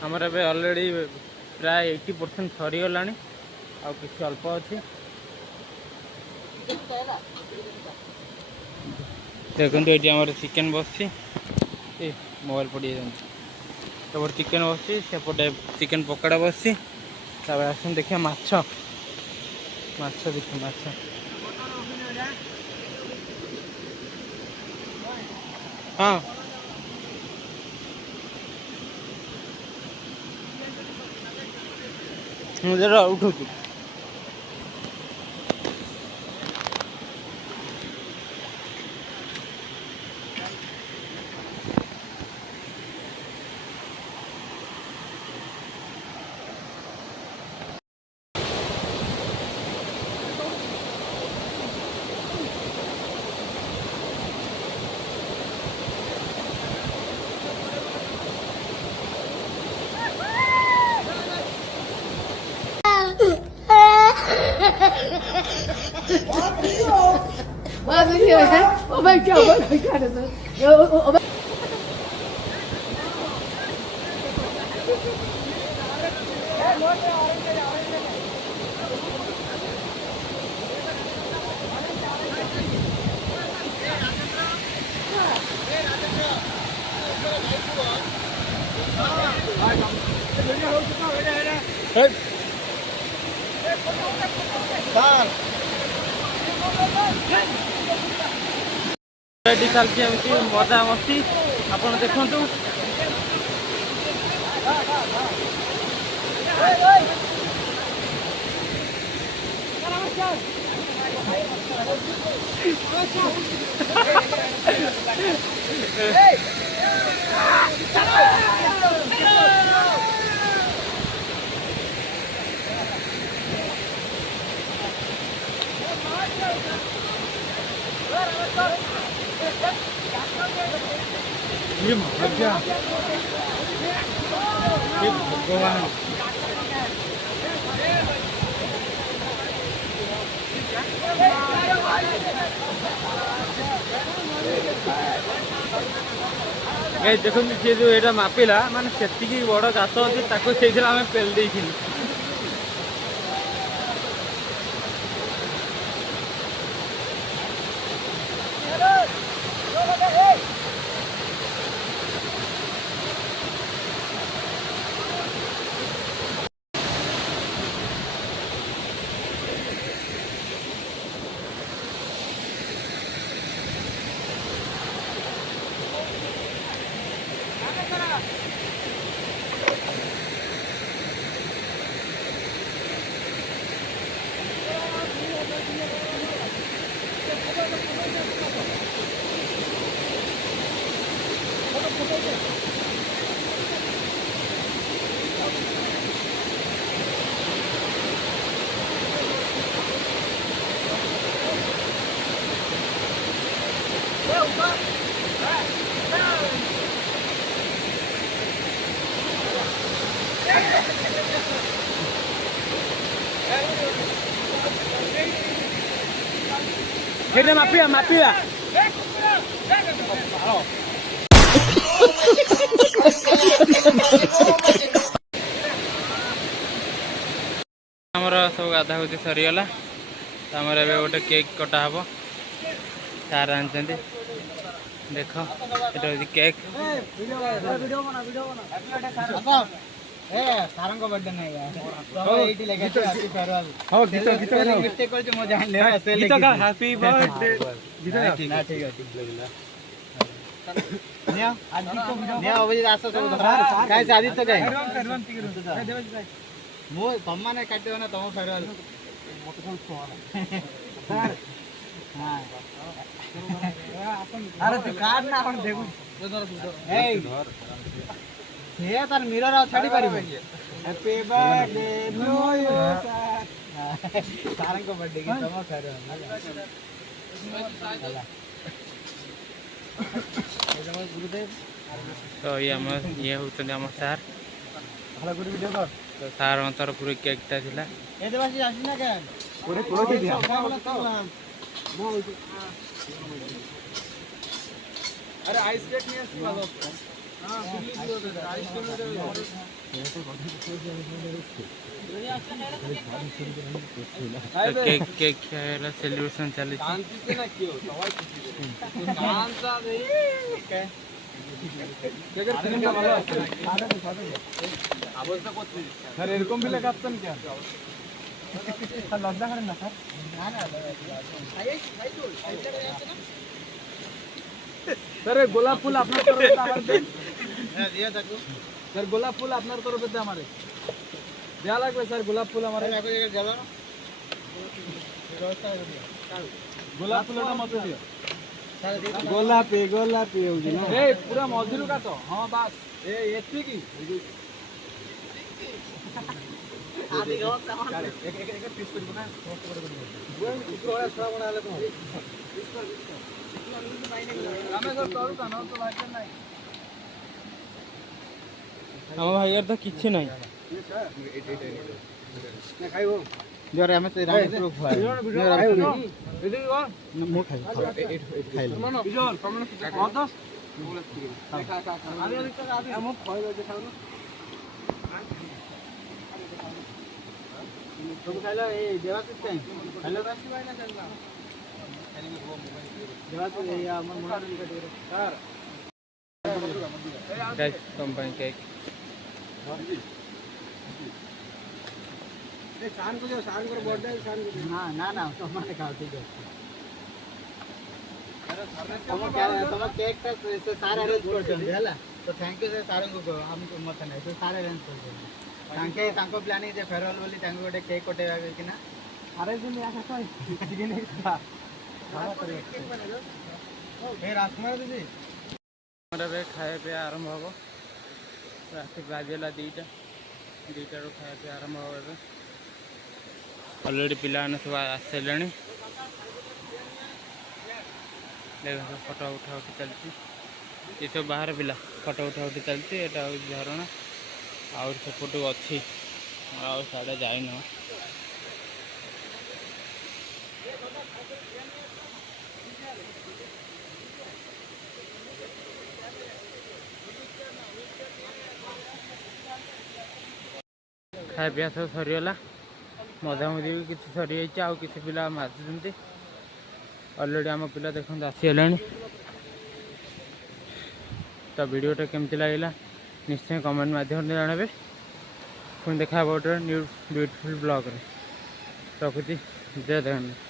आमर ए अलरेडी प्राय 80% सरीगला आ कि अल्प अच्छी देखो ये आम चिकेन बस मोबाइल पड़ी जाए चिकेन बस सेपटे चिकेन पकड़ा बस आस देखिए माछ माछ देखिए माछ हाँ मुझे उठू चलती एमती मजा मस्ती आप देखु ये भगवान देखो सी जो यहाँ मापिला माने से बड़ गात अच्छी आम पेल देथिलु मापिया मापिया आमर सब गाधा गुधी सरीगला आमर ए गोटे केक कटा हम सार आनी देख ये केक सारंग बर्थडे नहीं हैप्पी बर्थडे ठीक है आदित्य जाए मो तुम मैंने काटे ना तुम फेरवाल अरे तू काट ना हम देखू ये तार मिरर आ छाड़ी पारिबे happy birthday to you Sarang birthday की तुम फेरवाल तो ये होते आम सार तो सार तरफ केकटा थिला अरे आइस केक नहीं केक केक खाएला सेलिब्रेशन चली স্যার এরকম বিলে কাটছেন কেন? স্যার লজ্জা করেন না স্যার? স্যার এই গোলাপ ফুল আপনার তরফে আমার দেন। স্যার গোলাপ ফুল আপনার তরফে দে আমারে দেয়া লাগবে স্যার গোলাপ ফুল আমারে গোলাপ ফুলটা মতে দিও গোলাপি গোলাপি হଉଛି ନା ଏ ପୁରା ମଝିରୁ କାଟ ହଁ ବାସ୍ ଏତିକି ଆଦି ଗଛ ଆମର ଏକ ପିସ୍ କରିବ ନା କଷ୍ଟ କରି ବୁଆ ଚିତ୍ର ଛଡ଼ା ବଣା ହେଲେ କଣ ଆମେ ତ କରୁ ତା ନ ତ ଲାଗେ ନାହିଁ ଆମ ଭାଇର ତ କିଛି ନାହିଁ ନା ଖାଇବ ଜରେ ଆମେ ସେ ରାମ ପ୍ରୁଫ ଭାଇ ଏଠି କଣ ମୁଁ ଖାଇ ଖାଇଲି ବିଜଲ ତମେ ଅଦସ ମୁଁ ଖାଇବ ଯେ ଖାଉନ ସବୁ ଖାଇଲା এই দেবাশিস টাইম খাইলা তো ভাই না জানলা দেবাশিস এই আমার মনে নিকট স্যার गाइस कंपनी केक ए शान को जो शान को बर्थडे शान को ना ना ना तुम्हारे खाओ ठीक है तुम केक टा से सारे अरेंज कर दिया हला तो थैंक यू से सारे को हमको मत नहीं तो सारे अरेंज कर दिया तांके तांको प्लानिंग जे फेरवेल बोली तांको गोटे केक कोटे कि ना अरे दिन आसा तो चिकन था हां केक बना दो ए राजकुमार दीदी हमारा खाए पे आरंभ हम रात बाजेला दुईटा दुईटारू खाए पे आरंभ हम अलरेडी पिलाने सब आसले फटो उठा उठी चलती ये सब बाहर पिला फटो उठा उठी चलती एटा झरणा आउर सेपटू अच्छी आउ साढ़े जाइन खाया पिया सब सरीगला मजामजी भी किसी सरी जाइए आउ किसी पिला माजुंट अलरेडी आम पिला देखते आसीगले तो वीडियोटा केमती लगे निश्चय कमेंट माध्यम जानवे पुणी देखा गोटे न्यू ब्यूटीफुल ब्लॉग रखुची जय जगन्नाथ।